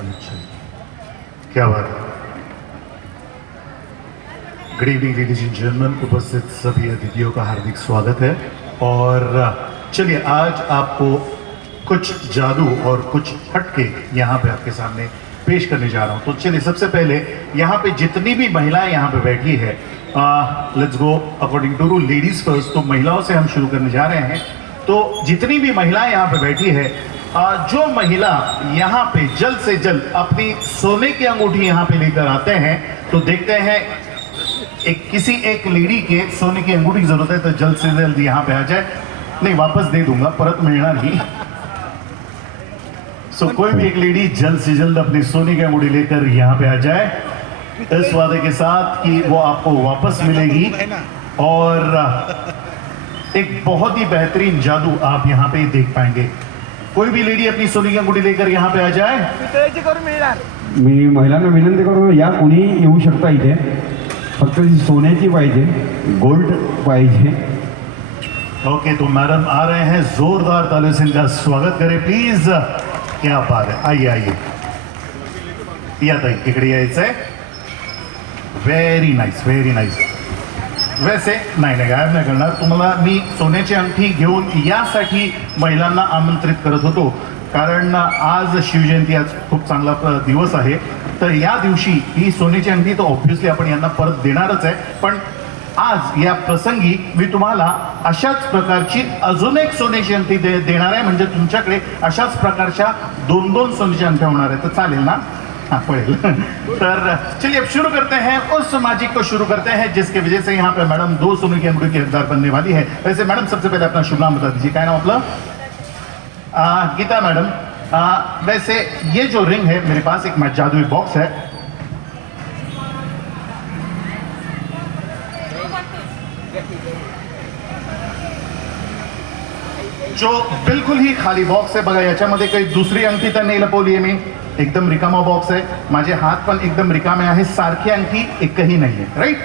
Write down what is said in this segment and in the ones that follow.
क्या बात है। Good evening ladies end gentleman, उपस्थित सभी अतिथियों का हार्दिक स्वागत है। और चलिए आज आपको कुछ जादू और कुछ हटके यहाँ पे आपके सामने पेश करने जा रहा हूँ। तो चलिए सबसे पहले यहाँ पे जितनी भी महिलाएं यहाँ पे बैठी है, let's go according to rule ladies first. तो महिलाओं से हम शुरू करने जा रहे हैं। तो जितनी भी महिलाएं यहाँ पे बैठी है, जो महिला यहाँ पे जल्द से जल्द अपनी सोने की अंगूठी यहाँ पे लेकर आते हैं, तो देखते हैं किसी एक लेडी के सोने की अंगूठी की जरूरत है, तो जल्द से जल्द यहाँ पे आ जाए। नहीं, वापस दे दूंगा, परत मिलना नहीं। सो कोई भी एक लेडी जल्द से जल्द अपनी सोने की अंगूठी लेकर यहाँ पे आ जाए, इस वादे के साथ कि वो आपको वापस मिलेगी और एक बहुत ही बेहतरीन जादू आप यहाँ पे देख पाएंगे। कोई भी लेडी अपनी सोने की अंगूठी लेकर यहाँ पे आ जाए। मी महिलांना विनंती करू, या कोणी येऊ शकता इथे, फक्त सोन्याची पाहिजे, गोल्ड पाहिजे। ओके, तो मैडम आ रहे हैं, जोरदार तालियों से इनका स्वागत करें प्लीज। क्या बात है, आइए आइए, या ताई इकडे यायचंय। Very nice, very nice. वैसे नाही नाही, गायब नाही करणार तुम्हाला। मी सोन्याची अंगठी घेऊन यासाठी महिलांना आमंत्रित करत होतो, कारण आज शिवजयंती, आज खूप चांगला दिवस आहे। तर या दिवशी ही सोन्याची अंगठी तर ऑब्व्हियसली आपण यांना परत देणारच आहे, पण आज या प्रसंगी मी तुम्हाला अशाच प्रकारची अजून एक सोन्याची अंगठी देणार आहे। म्हणजे तुमच्याकडे अशाच प्रकारच्या 2-2 सोन्याच्या अंगठ्या होणार आहेत, तर चालेल ना? हाँ, पढ़ेल। तर चलिए अब शुरू करते हैं, उस मैजिक को शुरू करते हैं जिसकी वजह से यहाँ पे मैडम 2 सोने की अंगूठी की हकदार बनने वाली है। वैसे मैडम सबसे पहले अपना शुभ नाम बता दीजिए, क्या नाम आपका? गीता मैडम। वैसे ये जो रिंग है, मेरे पास एक जादुई बॉक्स है, जो बिल्कुल ही खाली बॉक्स आहे। बघा, याच्यामध्ये काही दुसरी अंगठी तर नाही लपवली आहे मी, एकदम रिकामा बॉक्स आहे। माझे हात पण एकदम रिकामे आहे, सारखी अंगठी एकही नाही है, राइट?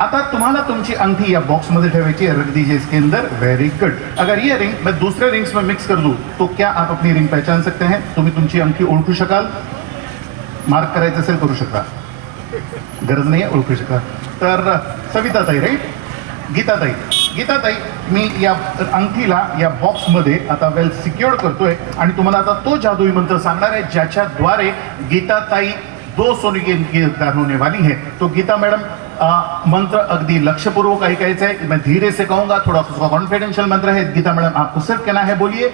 आता तुम्हाला तुमची अंगठी या बॉक्स मध्ये ठेवायची है, रख दीजिए इसके अंदर। Very good. अगर ये रिंग मैं दूसरे रिंग्स में मिक्स कर दूं, तो क्या आप अपनी रिंग पहचान सकते हैं? तुम्ही तुमची अंगठी ओळखू शकाल? मार्क करायचं असेल करू शकता, गरज नाही आहे, ओळखू शकता। तर सविताताई, राईट? गीताताई, मी या अंगठीला या बॉक्समध्ये आता वेल सिक्युअर करतोय आणि तुम्हाला आता तो जादुई मंत्र सांगणार आहे, ज्याच्याद्वारे गीताताई 2 सोने की हकदार होने वाली है। तो गीता मैडम, मंत्र अगदी लक्ष्यपूर्वक ऐकायचं है, मैं धीरे से कहूंगा, थोड़ा कॉन्फिडेंशियल मंत्र है। गीता मैडम, आपको सिर्फ कहना है, बोलिए।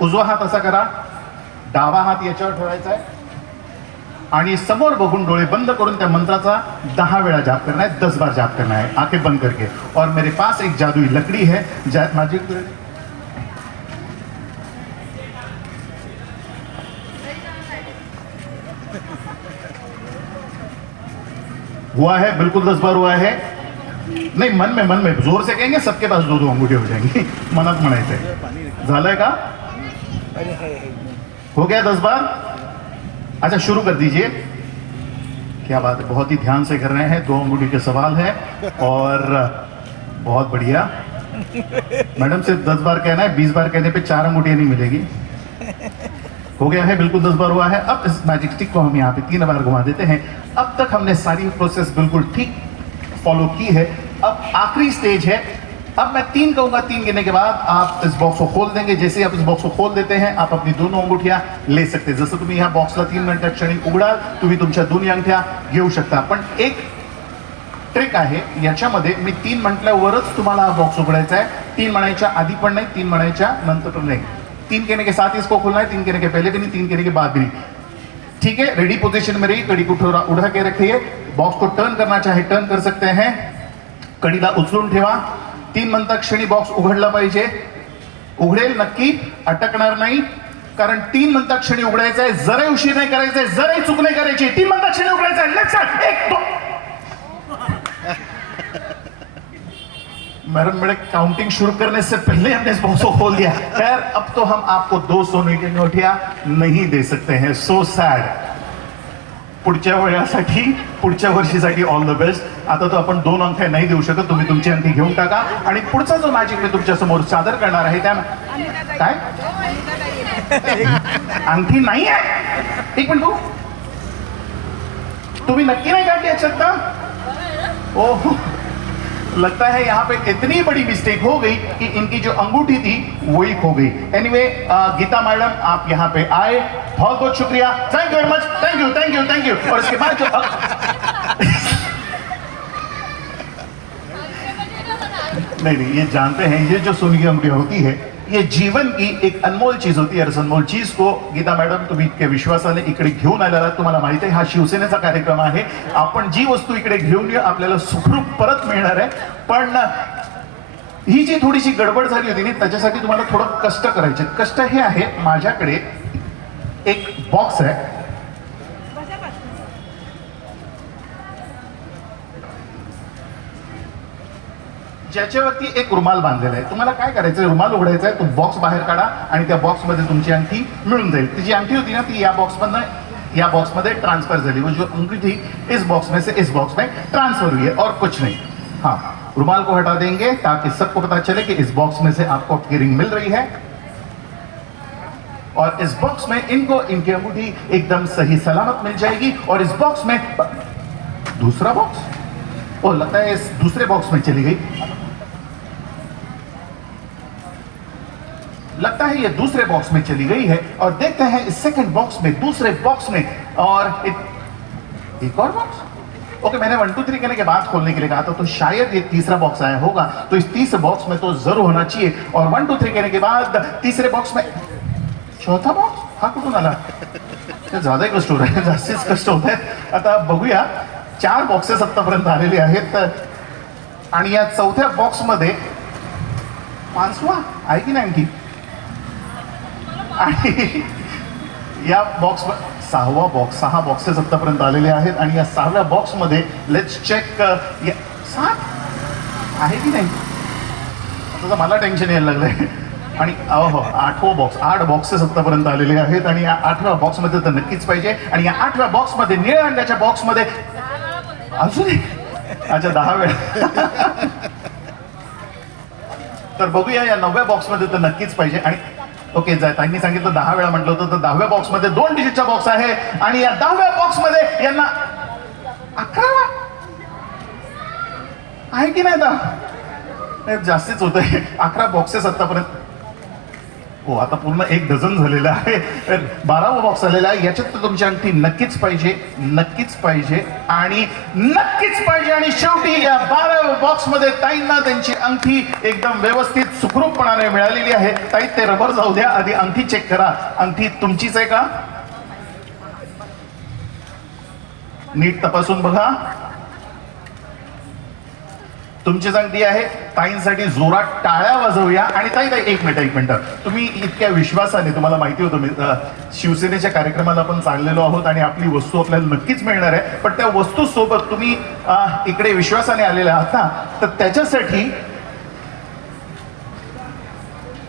उजवा हात असा करा, डावा हात याच्यावर ठेवायचा आहे आणि समोर बघून डोळे बंद करून त्या मंत्राचा 10 वेळा जाप करना है, 10 बार जाप करना है, आंखें बंद करके। और मेरे पास एक जादुई लकड़ी है, मैजिक हुआ है, बिल्कुल 10 बार हुआ है। नहीं, मन में जोर से कहेंगे, सबके पास 2-2 अंगूठे हो जाएंगे, मनात म्हणायचंय। झालंय का? हो गया 10 बार? अच्छा, शुरू कर दीजिए। क्या बात है, बहुत ही ध्यान से कर रहे हैं। 2 अंगूठी के सवाल है और बहुत बढ़िया। मैडम सिर्फ 10 बार कहना है, 20 बार कहने पे 4 अंगूठियां नहीं मिलेगी। हो गया है, बिल्कुल 10 बार हुआ है। अब इस मैजिक स्टिक को हम यहाँ पे 3 बार घुमा देते हैं। अब तक हमने सारी प्रोसेस बिल्कुल ठीक फॉलो की है। अब आखिरी स्टेज है। अब मैं 3 कहूंगा, 3 गिनने के बाद आप इस बॉक्स को खोल देंगे। जैसे आप इस बॉक्स को खोल देते हैं, आप अपनी 2 अंगूठिया ले सकते हैं। जसं तुम्ही ह्या बॉक्सला 3 मिनिटात क्षणी उघडाल, तुम्ही तुमच्या 2 अंगठ्या घेऊ शकता। पण एक ट्रिक आहे याच्यामध्ये, मी 3 म्हटल्यावरच तुम्हाला हा बॉक्स उघडायचा है। 3 म्हणायच्या आधी पण नाही, 3 म्हणायच्या नंतर पण नाही। 3 कहने के साथ ही इसको खोलना है, 3 कहने के पहले भी नहीं, 3 कहने के बाद भी नहीं। ठीक है, रेडी पोजीशन में रहिए, कड़ी को थोड़ा उठा के रखिए। बॉक्स को टर्न करना चाहे टर्न कर सकते हैं, कड़ीला उचलून ठेवा। 3 म्हणता क्षणी बॉक्स उघडला पाहिजे, उघडेल नक्की, अटकणार नाही, कारण 3 म्हणता क्षणी उघडायचं आहे। जराही उशीर नाही करायचा आहे, जराही चूक नाही करायची। 3 म्हणता क्षणी उघडायचं आहे, लक्षात। 1 2 मैडम, मेरे काउंटिंग शुरू करने से पहले हमने इस बॉक्स को खोल दिया। खैर, अब तो हम आपको 2 सोने की अंगूठियां नहीं दे सकते हैं, सो सैड। पुढच्या वेळासाठी पुढच्या वर्षीसाठी ऑल द बेस्ट. आता तो आपण 2 अंगठ्या नाही देऊ शकत, तुम्ही तुमची अंगठी घेऊन टाका आणि पुढचा जो मॅजिक मी तुमच्या समोर सादर करणार आहे त्या काय अंगठी नाही आहे. एक मिनिट बघू, तुम्ही नक्की नहीं काट याच्यात ना? ओह, लगता है यहाँ पे इतनी बड़ी मिस्टेक हो गई कि इनकी जो अंगूठी थी वही खो गई. एनीवे गीता मैडम आप यहाँ पे आए, बहुत बहुत शुक्रिया, thank you very much, thank you thank you thank you. और इसके बाद जो नहीं, ये जानते हैं ये जो सोने की अंगूठी होती है ये जीवन की एक अनमोल चीज होती है. और अनमोल चीज को गीता मॅडम तुम्ही इतक्या विश्वासाने इकडे घेऊन आलेला, तुम्हाला माहिती आहे हा शिवसेनेचा कार्यक्रम आहे. आपण जी वस्तू इकडे घेऊन येऊ आपल्याला सुखरूप परत मिळणार आहे. पण ही जी थोडीशी गडबड झाली होती ना त्याच्यासाठी तुम्हाला थोडं कष्ट करायचे. कष्ट हे आहे, माझ्याकडे एक बॉक्स आहे ज्याच्यावरती एक रुमाल बांधलेला आहे. तुम्हाला काय करायचं, रुमाल उघडायचा आहे, तो बॉक्स बाहेर काढा आणि त्या बॉक्समध्ये तुमची अंगठी मिळून जाईल. ती जी अंगठी होती ना ती या बॉक्समध्ये ट्रांसफर झाली. वो जो अंगठी थी इस बॉक्स में से इस बॉक्स में ट्रांसफर हुई है और कुछ नहीं. हाँ, रुमाल को हटा देंगे ताकि सबको पता चले कि इस बॉक्स में से आपको आपकी रिंग मिल रही है और इस बॉक्स में इनको इनकी अंगूठी एकदम सही सलामत मिल जाएगी. और इस बॉक्स में दूसरा बॉक्स, ओ लगता है इस दूसरे बॉक्स में चली गई. लगता है ये दूसरे बॉक्स में चली गई है. और देखते हैं इस सेकंड बॉक्स में, दूसरे बॉक्स में, और एक और बॉक्स. ओके, मैंने 1 2 3 कहने के बाद खोलने के लिए कहा था, तो शायद ये तीसरा बॉक्स आया होगा. तो इस तीसरे बॉक्स में तो जरूर होना चाहिए. और 1 2 3 कहने के बाद तीसरे बॉक्स में चौथा बॉक्स हा कुठून आला? ज्यादा कष्ट होत आहे, जास्तीच कष्ट होत आहेत. आता बघूया, 4 बॉक्सेस आतापर्यंत आलेले आहेत आणि या चौथ्या बॉक्समध्ये 5वा आहे की नाही आणखी, आणि या बॉक्स 6वा बॉक्स, 6 बॉक्सेस आतापर्यंत आलेले आहेत आणि या 6व्या बॉक्समध्ये लेट्स चेक 7 आहे की नाही. आता तर मला टेन्शन यायला लागलंय. आणि 8वं बॉक्स, 8 बॉक्सेस आतापर्यंत आलेले आहेत आणि या 8व्या बॉक्समध्ये तर नक्कीच पाहिजे. आणि या 8व्या बॉक्समध्ये, निळ्या रंगाच्या बॉक्समध्ये अजून अच्छा 10 वेळा. तर बघूया या 9व्या बॉक्समध्ये तर नक्कीच पाहिजे. आणि ओके, त्यांनी सांगितलं 10 वेळा म्हटलं होतं, तर 10व्या बॉक्समध्ये 2 डिजिटचा बॉक्स आहे आणि या 10व्या बॉक्समध्ये यांना 11वा आहे की नाही. आता जास्तीच होत आहे, 11 बॉक्सेस आतापर्यंत. हो, आता पूर्ण 1 डझन झालेला आहे. 12वा बॉक्स आलेला आहे. याच्यात तर तुमची अंगठी नक्कीच पाहिजे, नक्कीच पाहिजे आणि नक्कीच पाहिजे. आणि शेवटी या 12व्या बॉक्समध्ये ताईंना त्यांची अंगठी एकदम व्यवस्थित सुखरूपपणाने मिळालेली आहे. ताई, ते रबर जाऊ द्या, आधी अंगठी चेक करा. अंगठी तुमचीच आहे का? नीट तपासून बघा, तुमची अंगठी आहे. ताईंसाठी जोरात टाळ्या वाजवूया. आणि ताई, 1 मिनिट, तुम्ही इतक्या विश्वासाने, तुम्हाला माहिती होतं मी शिवसेनेच्या कार्यक्रमाला आपण चाललेलो आहोत आणि आपली वस्तू आपल्याला नक्कीच मिळणार आहे. पण त्या वस्तू सोबत तुम्ही इकडे विश्वासाने आलेले आहात ना, तर त्याच्यासाठी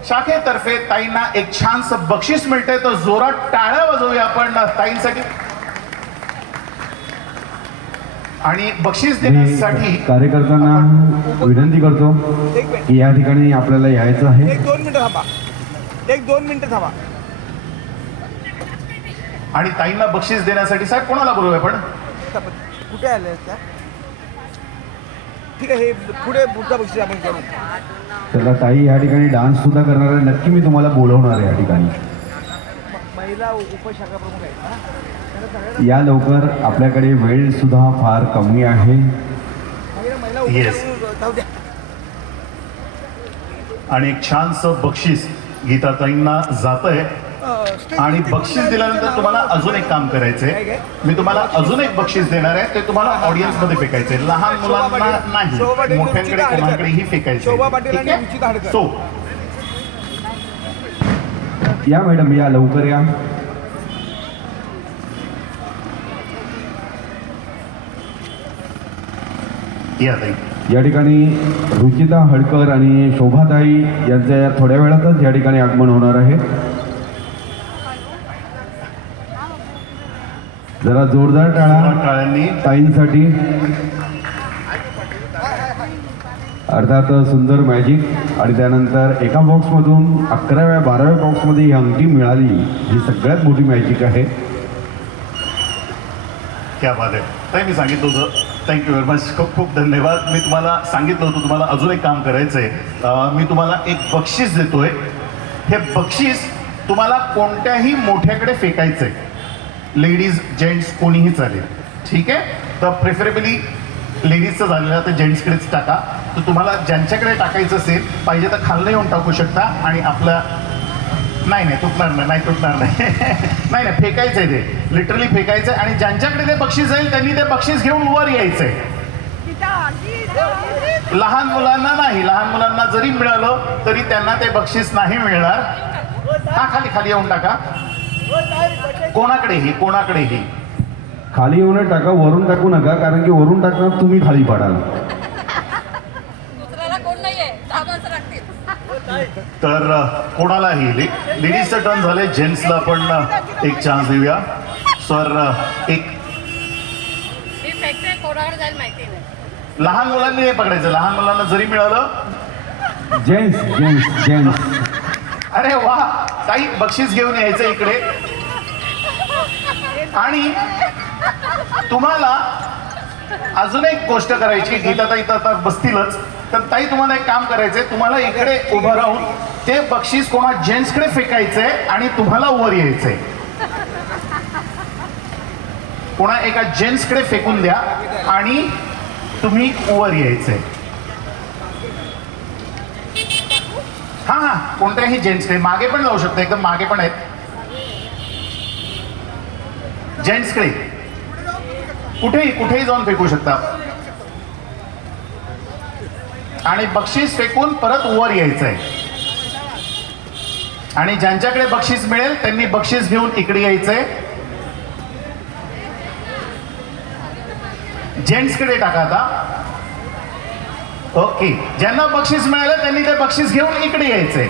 शाखेतर्फे ताईंना एक छानसं बक्षीस मिळतंय. तर जोरात टाळ्या वाजवूया आपण ताईंसाठी. आणि बक्षीस देण्यासाठी कार्यकर्त्यांना विनंती करतो की या ठिकाणी आपल्याला यायचं आहे. 1-2 मिनिटं थांबा, 1-2 मिनिटं थांबा. आणि ताईंना बक्षीस देण्यासाठी साहेब कोणाला बोलवूया आपण? कुठे आले त्या? ठीक आहे, हे पुढे पुढचा बक्षीस आपण करू. त्याला ताई या ठिकाणी डान्स सुद्धा करणार आहे. नक्की मी तुम्हाला बोलवणार आहे या ठिकाणी. महिला उपशाखा प्रमुख आहेत ना, या लवकर, आपल्याकडे वेळ सुद्धा फार कमी आहे. महिला Yes. जाऊ द्या. आणि एक छानसं बक्षीस गीताताईंना जातंय. आणि बक्षीस दिल्यानंतर तुम्हाला अजून एक काम करायचंय. मी तुम्हाला अजून एक बक्षीस देणार आहे, ते तुम्हाला ऑडियन्स मध्ये फेकायचंय. लहान मुलांना नाही, मोठ्यांकडे कोणाकडेही फेकायचंय. सो या मॅडम, या लवकर या. या ठिकाणी रुचिता हडकर आणि शोभाताई यांच्या या थोड्या वेळातच या ठिकाणी आगमन होणार आहे. जरा जोरदार टाळा टाळ्यांनी ताईंसाठी. अर्थात सुंदर मॅजिक आणि त्यानंतर एका बॉक्समधून 11व्या 12व्या बॉक्समध्ये ही अंगठी मिळाली, ही सगळ्यात मोठी मॅजिक आहे. क्या बात आहे ताई, मी सांगितलं होतं. थँक्यू व्हेरी मच, खूप खूप धन्यवाद. मी तुम्हाला सांगितलं होतं तुम्हाला अजून एक काम करायचं आहे. मी तुम्हाला एक बक्षीस देतोय. हे बक्षीस तुम्हाला कोणत्याही मोठ्याकडे फेकायचं आहे, लेडीज जेंट्स कोणीही चालेल, ठीक आहे. तर प्रेफरेबली लेडीजचं झालेलं तर जेंट्सकडेच टाका. तर तुम्हाला ज्यांच्याकडे टाकायचं असेल पाहिजे तर खाल्लं येऊन टाकू शकता आणि आपलं नाही तुटणार नाही तुटणार नाही नाही फेकायचं आहे, ते लिटरली फेकायचं आहे. आणि ज्यांच्याकडे ते बक्षीस जाईल त्यांनी ते बक्षीस घेऊन वर यायचं आहे. लहान मुलांना नाही, लहान मुलांना जरी मिळालं तरी त्यांना ते बक्षीस नाही मिळणार. हा खाली खाली येऊन टाका, कोणाकडेही खाली येऊन टाका, वरून टाकू नका, कारण की वरून टाकणार तुम्ही खाली पडाल. दुसऱ्याला कोण नाहीये, 10 माणसं लागतील. तर कोणालाही लेडीजचं टर्न झाले, जेंट्सला आपण एक चान्स देऊया. सर एक मी फेकते, कोणाकडे जाईल माहिती नाही. लहान मुलांनी हे पकडायचं, लहान मुलांना जरी मिळालं. जेंट्स जेंट्स जेंट्स अरे वा, काही बक्षीस घेऊन यायचं इकडे. आणि तुम्हाला अजून एक गोष्ट करायची, गीताताई तर बसतीलच, तर ताई तुम्हाला एक काम करायचंय. तुम्हाला इकडे उभं राहून ते बक्षीस कोणा जेंट्सकडे फेकायचंय आणि तुम्हाला वर यायचंय. कोणा एका जेंट्सकडे फेकून द्या आणि तुम्ही वर यायचंय. हा कोणत्याही जेंट्सकडे, मागे पण जाऊ शकतो, एकदम मागे पण आहेत जेंट्सकडे, कुठेही जाऊन फेकू शकता आणि बक्षीस फेकून परत वर यायचंय. आणि ज्यांच्याकडे बक्षीस मिळेल त्यांनी बक्षीस घेऊन इकडे यायचंय. जेंट्सकडे टाका आता. ओके, ज्यांना बक्षीस मिळालं त्यांनी ते बक्षीस घेऊन इकडे यायचंय.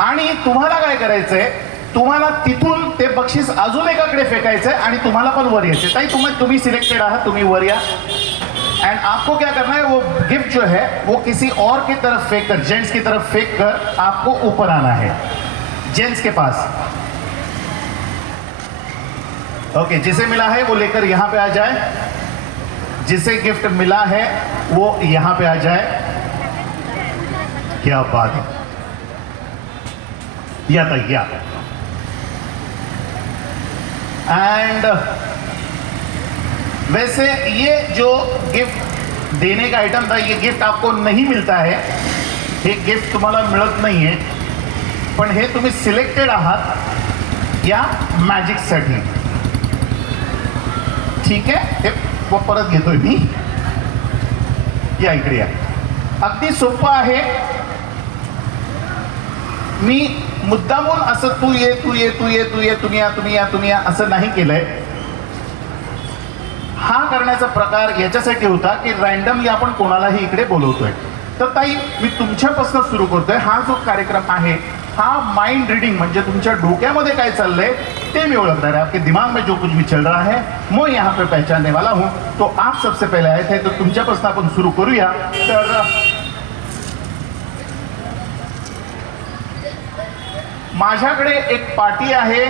आणि तुम्हाला काय करायचंय, तुम्हाला तिथून ते बक्षीस अजून एकाकडे फेकायचंय आणि तुम्हाला पण वर यायचंय. ताई तुम्ही सिलेक्टेड आहात, तुम्ही वर या. एंड आपको क्या करना है, वो गिफ्ट जो है वो किसी और की तरफ फेंक कर, जेंट्स की तरफ फेंक कर आपको ऊपर आना है, जेंट्स के पास. ओके, जिसे मिला है वो लेकर यहां पे आ जाए. जिसे गिफ्ट मिला है वो यहां पे आ जाए. क्या बात है, या ताई या. एंड वैसे ये जो गिफ्ट देने का आइटम था, ये गिफ्ट आपको नहीं मिलता है, हे गिफ्ट तुम्हाला मिळत नाहीये. पण हे तुम्ही सिलेक्टेड आहात या मॅजिकसाठी, ठीक आहे. हे परत घेतोय मी. या इकडे या. अगदी सोपं आहे. मी मुद्दामून असं तू ये तुम्ही या असं नाही केलंय. हा करण्याचा प्रकार याच्यासाठी होता की रँडमली आपण कोणालाही इकडे बोलवतोय. तर ताई मी तुमच्यापासून सुरू करतोय. हा जो कार्यक्रम आहे हा माइंड रीडिंग, म्हणजे तुमच्या डोक्यामध्ये काय चाललंय ते मी ओळखणार है. आपके दिमाग में जो कुछ भी चल रहा है मैं यहाँ पे पहचानने वाला हूँ. तो आप सबसे पहले आए थे, तो तुमच्यापासून आपण सुरू करूया. तर माझ्याकडे एक पाटी आहे.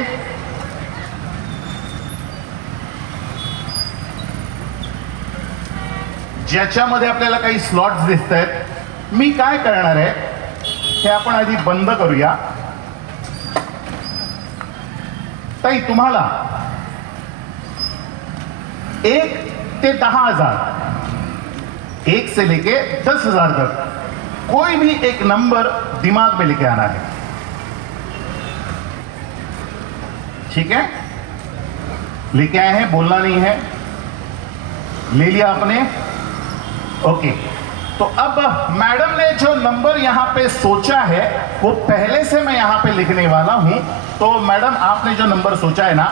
ज्याच्यामध्ये आपल्याला काही स्लॉट्स दिसत आहेत. मी काय करणार आहे हे आपण आधी बंद करूया. ताई तुम्हाला 1 ते 10,000, 1 से लेके 10,000 तक कोई भी एक नंबर दिमाग में लेके आना है, ठीक है. लेके आए हैं, बोलना नहीं है. ले लिया आपने, ओके. तो अब मैडम ने जो नंबर यहाँ पे सोचा है वो पहले से मैं यहाँ पे लिखने वाला हूं. तो मैडम आपने जो नंबर सोचा है ना,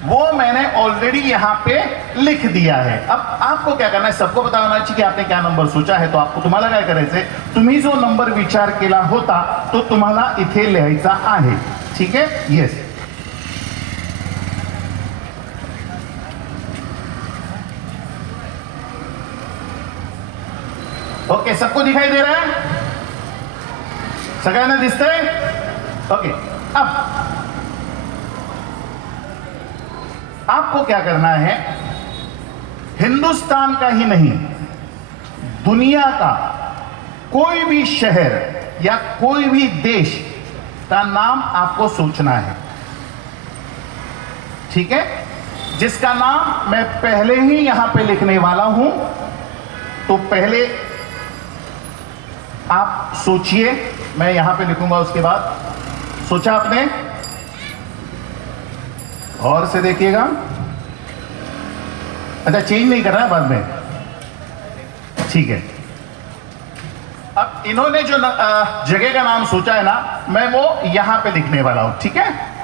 वो मैंने ऑलरेडी यहां पे लिख दिया है. अब आपको क्या करना है, सबको पता होना चाहिए कि आपने क्या नंबर सोचा है. तो आपको तुम्हाला काय करायचंय, तुम्ही जो नंबर विचार केला होता तो तुम्हाला इथे लिहायचा आहे. ठीक आहे. येस. ओके, सबको दिखाई दे रहा है, सगळ्यांना दिसतंय. ओके. अब आपको क्या करना है, हिंदुस्तान का ही नहीं, दुनिया का कोई भी शहर या कोई भी देश का नाम आपको सोचना है. ठीक है. जिसका नाम मैं पहले ही यहां पे लिखने वाला हूं. तो पहले आप सोचिए, मैं यहां पे लिखूंगा, उसके बाद सोचा आपने, और से देखिएगा. अच्छा, चेंज नहीं करना है बाद में. ठीक है. अब इन्होंने जो जगह का नाम सोचा है ना, मैं वो यहां पे लिखने वाला हूं. ठीक है.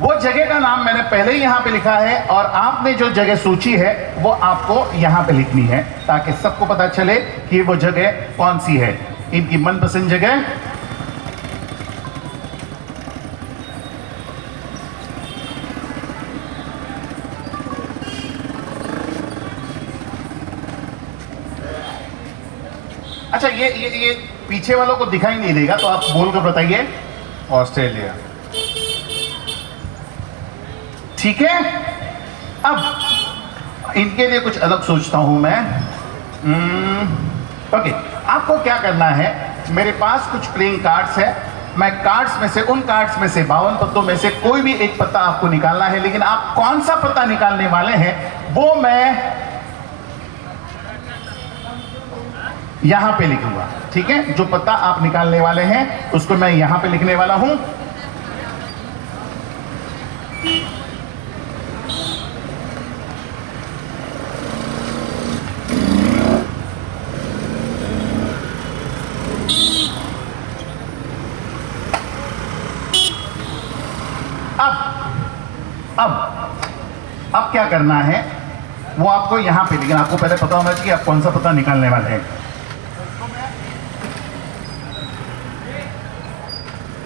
वो जगह का नाम मैंने पहले ही यहां पे लिखा है, और आपने जो जगह सोची है वो आपको यहां पे लिखनी है, ताकि सबको पता चले कि वो जगह कौन सी है, इनकी मनपसंद जगह. अच्छा, ये पीछे वालों को दिखाई नहीं देगा, तो आप बोल कर बताइए. ऑस्ट्रेलिया. ठीक है. अब इनके लिए कुछ अलग सोचता हूं मैं. ओके. आपको क्या करना है, मेरे पास कुछ प्लेइंग कार्ड्स है. मैं कार्ड्स में से, उन कार्ड्स में से 52 पत्तों में से कोई भी एक पत्ता आपको निकालना है, लेकिन आप कौन सा पत्ता निकालने वाले हैं वो मैं यहां पे लिखूंगा. ठीक है. जो पत्ता आप निकालने वाले हैं उसको मैं यहां पे लिखने वाला हूं. अब क्या करना है वो आपको यहां पे, लेकिन आपको पहले पता होना चाहिए कि आप कौन सा पत्ता निकालने वाले हैं.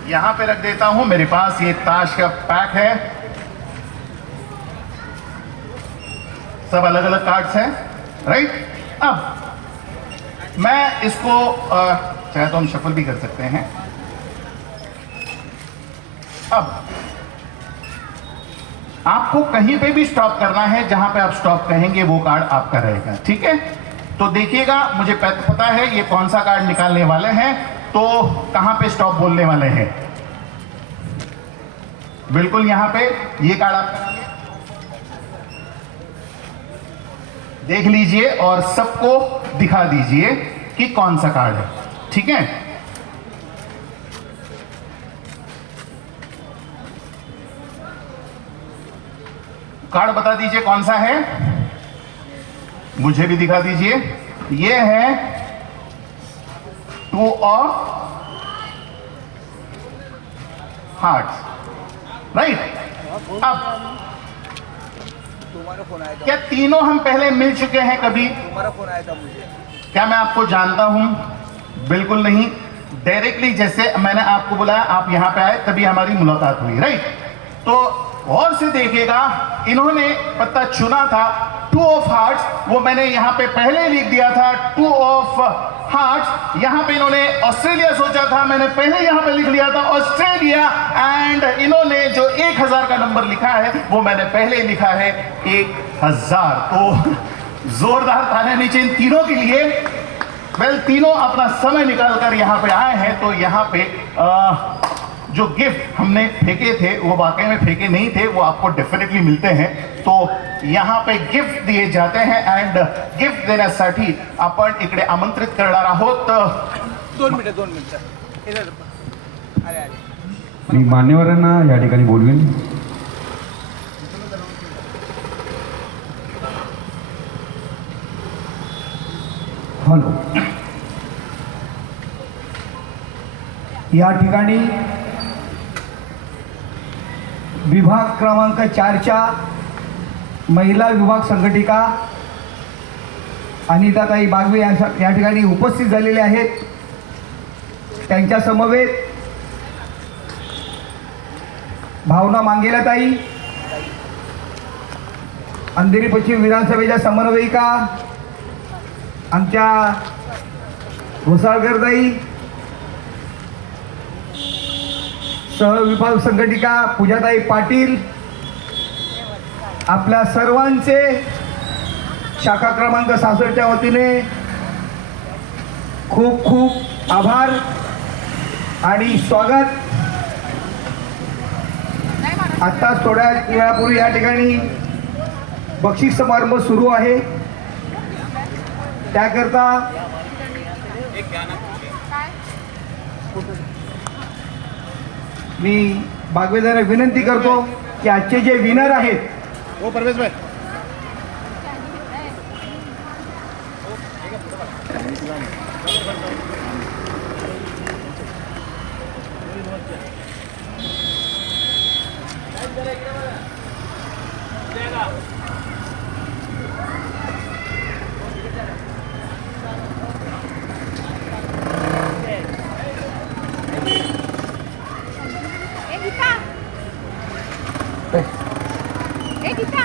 यहां पे रख देता हूं. मेरे पास ये ताश का पैक है, सब अलग अलग कार्ड्स हैं. राइट. अब मैं इसको चाहे तो हम शफल भी कर सकते हैं. अब आपको कहीं पे भी स्टॉप करना है, जहां पे आप स्टॉप कहेंगे वो कार्ड आपका रहेगा. ठीक है. तो देखिएगा, मुझे पता है ये कौन सा कार्ड निकालने वाले हैं, तो कहां पे स्टॉप बोलने वाले हैं. बिल्कुल यहां पे ये कार्ड आपका देख लीजिए और सबको दिखा दीजिए कि कौन सा कार्ड है. ठीक है. कार्ड बता दीजिए कौन सा है, मुझे भी दिखा दीजिए. ये है 2 ऑफ हार्ट्स. राइट. अब तुम्हारा फोन आया था. क्या तीनों हम पहले मिल चुके हैं कभी? तुम्हारा फोन आया था मुझे. क्या मैं आपको जानता हूं? बिल्कुल नहीं. डायरेक्टली जैसे मैंने आपको बुलाया, आप यहां पे आए, तभी हमारी मुलाकात हुई. राइट. तो और से देखिएगा, इन्होंने पत्ता चुना था 2 ऑफ हार्ट्स, वो मैंने यहां पे पहले लिख दिया था 2 ऑफ हार्ट्स. यहां पे इन्होंने ऑस्ट्रेलिया सोचा था, मैंने पहले यहां पे लिख लिया था ऑस्ट्रेलिया. एंड इन्होंने जो 1000 का नंबर लिखा है वो मैंने पहले लिखा है 1000. तो जोरदार ताने नीचे इन तीनों के लिए. वेल, तीनों अपना समय निकालकर यहां पे आए हैं. तो यहां पे जो गिफ्ट हमने फेंके थे वो वाकई में फेंके नहीं थे, वो आपको डेफिनेटली मिलते हैं. तो यहाँ पे गिफ्ट दिए जाते हैं. एंड गिफ्ट देण्यासाठी आपण इकडे आमंत्रित करणार आहोत. 2 मिनिटं. अरे मी मान्यवरांना या ठिकाणी बोलवीन. हॅलो. या ठिकाणी विभाग क्रमांक 4च्या महिला विभाग संघटिका अनिताताई बागवे या ठिकाणी उपस्थित झालेले आहेत. त्यांच्या समवेत भावना मांगेलाताई, अंधेरी पश्चिम विधानसभेच्या समन्वयिका आमच्या घोसाळकरताई, सहविभाग संघटिका पूजाताई पाटील, आपल्या सर्वांचे शाखा क्रमांक 66च्या वतीने खूप खूप आभार आणि स्वागत. आत्ताच थोड्या वेळापूर्वी या ठिकाणी बक्षीस समारंभ सुरू आहे. त्याकरता मी बागवेदारांना विनंती करतो की आजचे जे विनर आहेत हो परवेश भाई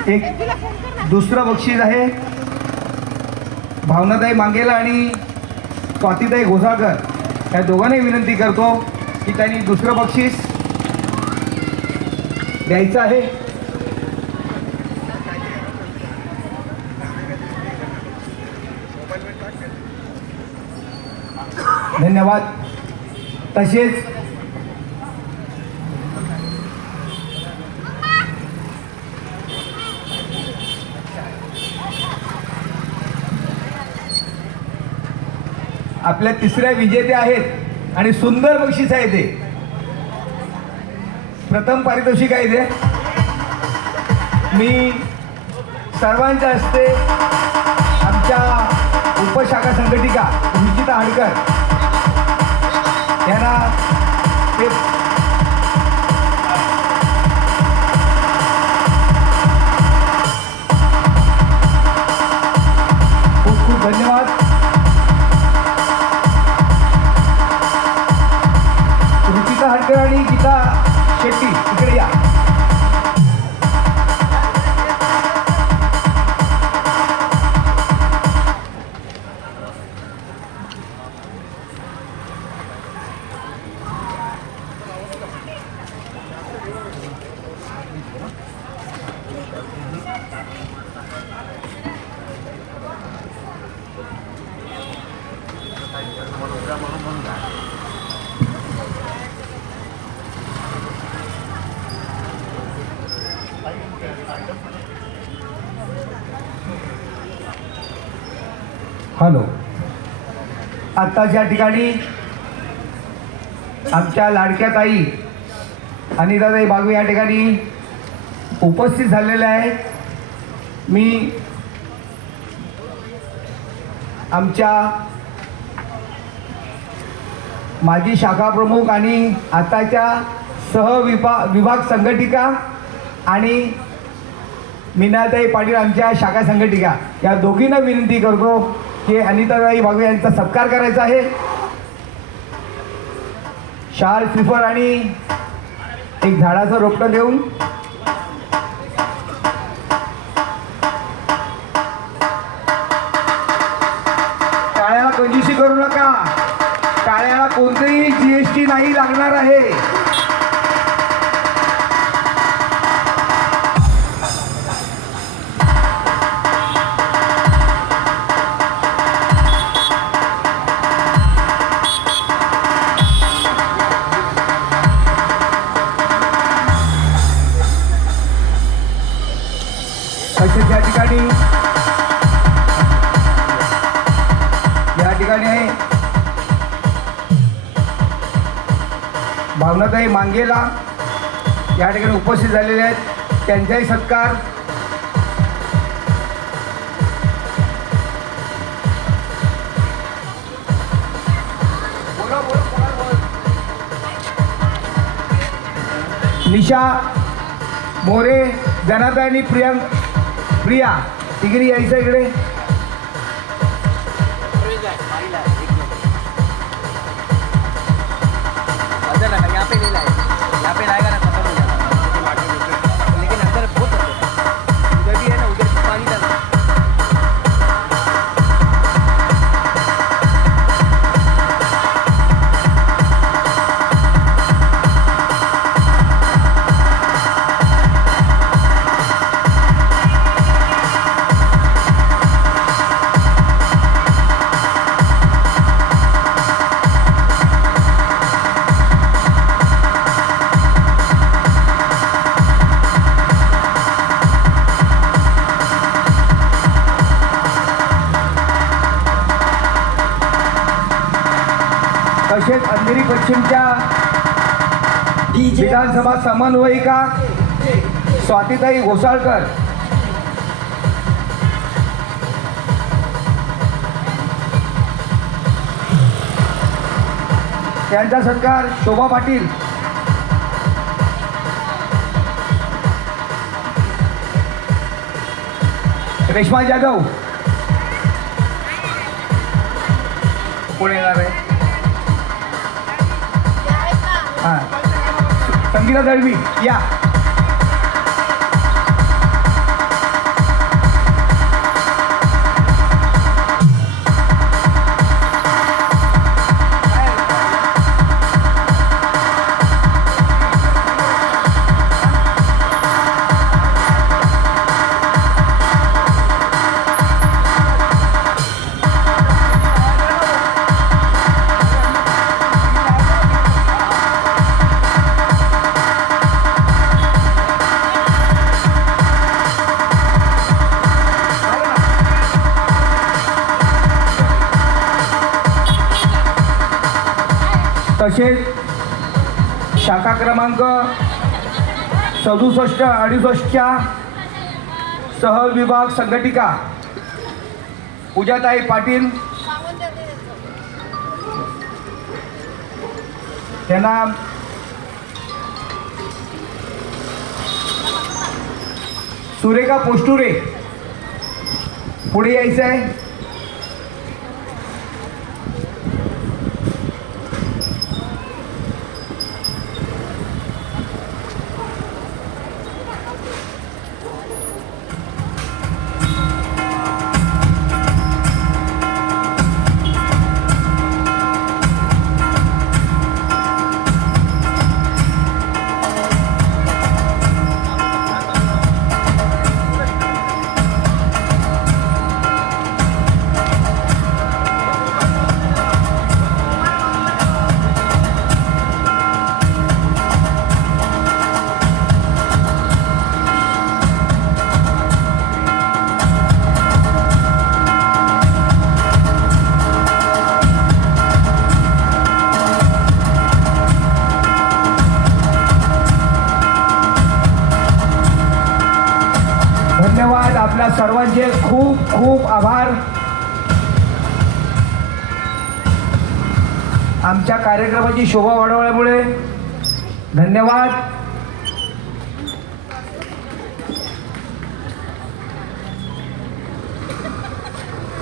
एक दुसरं बक्षीस आहे भावनाताई मांगेला आणि स्वातीताई घोसाळकर या दोघांनाही विनंती करतो की त्यांनी दुसरं बक्षीस द्यायचं आहे. धन्यवाद. तसेच आपल्या तिसऱ्या विजेते आहेत आणि सुंदर बक्षीस आहे ते. प्रथम पारितोषिक आहे ते. मी सर्वांच्या हस्ते आमच्या उपशाखा संघटिका रुचिता हाडकर यांना ते खूप खूप धन्यवाद. रुचिता हाडकर आणि गीता शेट्टी इकडे या. हॅलो. आत्ताच या ठिकाणी आमच्या लाडक्या ताई अनिताताई बागवे या ठिकाणी उपस्थित झालेल्या आहेत. मी आमच्या माजी शाखा प्रमुख आणि आताच्या विभाग संघटिका आणि मीनाताई पाटील आमच्या शाखा संघटिका या दोघींना विनंती करतो की अनिताताई बागवे यांचा सत्कार करायचा आहे. शाल श्रीफळ आणि एक झाडाचं रोपटं देऊन टाळ्या कंजूसी करू नका. टाळ्याला कोणतेही GST नाही लागणार आहे. तसेच या ठिकाणी आहे भावनाताई मांगेला या ठिकाणी उपस्थित झालेले आहेत. त्यांचाही सत्कार निशा मोरे, जनाता आणि प्रिया तिघी यायचं इकडे. यहाँ पे नहीं लाए, यहाँ पे लाएगा ना खत्म हो जाएगा, लेकिन अंदर बहुत उधर भी है ना, उधर पानी डालना. तसेच अंधेरी पश्चिमच्या विधानसभा समन्वयिका स्वातीताई घोसाळकर, त्यांचा सत्कार शोभा पाटील, रेश्मा जाधव पुढे येणार आहे. हां, संगीता दळवी या. तसेच शाखा क्रमांक 67-68च्या सहविभाग संघटिका पूजाताई पाटील, त्यांना सुरेखा पोस्टुरे पुढे यायचं आहे. धन्यवाद. आपल्या सर्वांचे खूप खूप आभार. आमच्या कार्यक्रमाची शोभा वाढवल्यामुळे धन्यवाद.